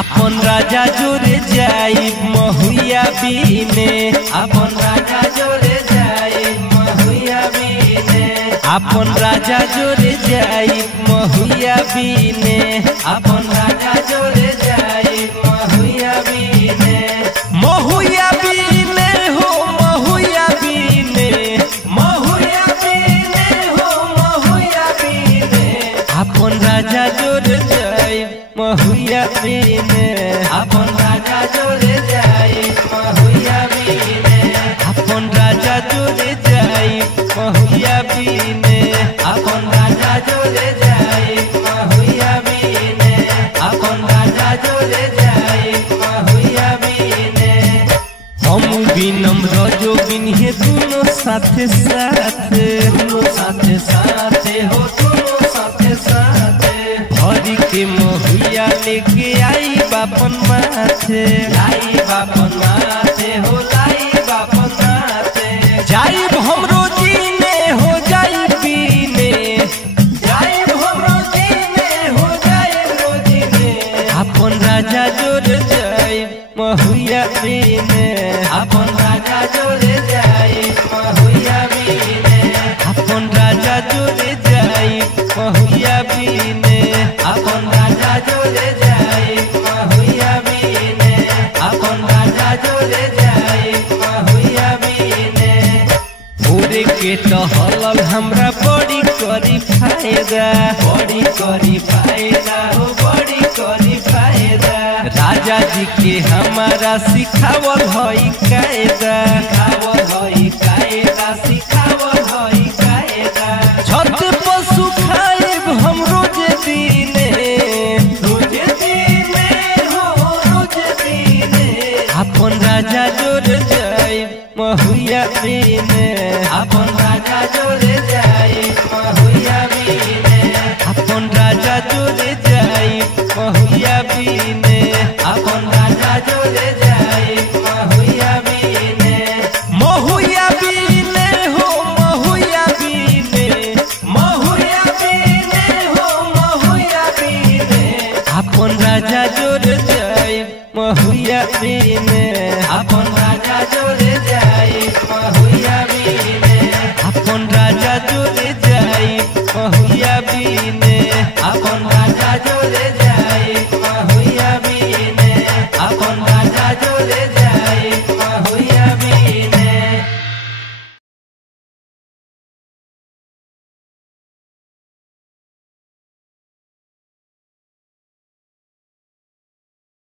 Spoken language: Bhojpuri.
अपन राजा जोरे जाई महुआ बीने, अपन राजा जोरे जाई महुआ बीने, अपन राजा जोरे जाई महुआ बीने, अपन राजा जोरे जाई महुआ बीने, महुआ बीने हो महुआ बीने, महुआ बीने हो महुआ बीने, अपन राजा जोरे जाई महुआ बीने, अपन राजा जोरे जाई महुआ बीने, अपन राजा जोरे जाई महुआ बीने, अपन राजा जोरे जाई महुआ बीने, अपन राजा जोरे जाई महुआ बीने। हम बिनम रजो बिन्हे दोनों साथे साथे, दोनों साथे साथे हो दोनों साथे साथे, हरि के महुआ लेके आई बापन माथे, लाई बापन माथे हो लाई बापन माथे, जाई हमरो जीने हो जाई बीने, जाई हमरो जीने हो जाई रोजीने, अपन राजा जोरे जाई महुआ बीने, अपन राजा जोरे जाई महुआ बीने, अपन राजा जोरे जाई महुआ बीने, अपन राजा जोरे जाई महुआ बीने, अपन राजा जोरे जाई महुआ बीने। भोरे के टहलल हमरा बड़ी करी फायदा, बड़ी करी फायदा हो बड़ी करी फायदा, राजा जी के हमारा सिखावल हई कायदा, सिखावल हई कायदा, सिखावल हई कायदा, छत पर सुखाइब हम रोज दीने, रोज दीने हो रोज दीने, अपन राजा जोरे जाई महुआ बीने, अपन राजा जोरे जाई महुआ बीने, अपन राजा जोरे जाई महुआ बीने, अपन राजा जोरे जाई महुआ बीने, महुआ बीने हो महुआ बीने, महुआ बीने हो महुआ बीने, अपन राजा जोरे जाई महुआ बीने,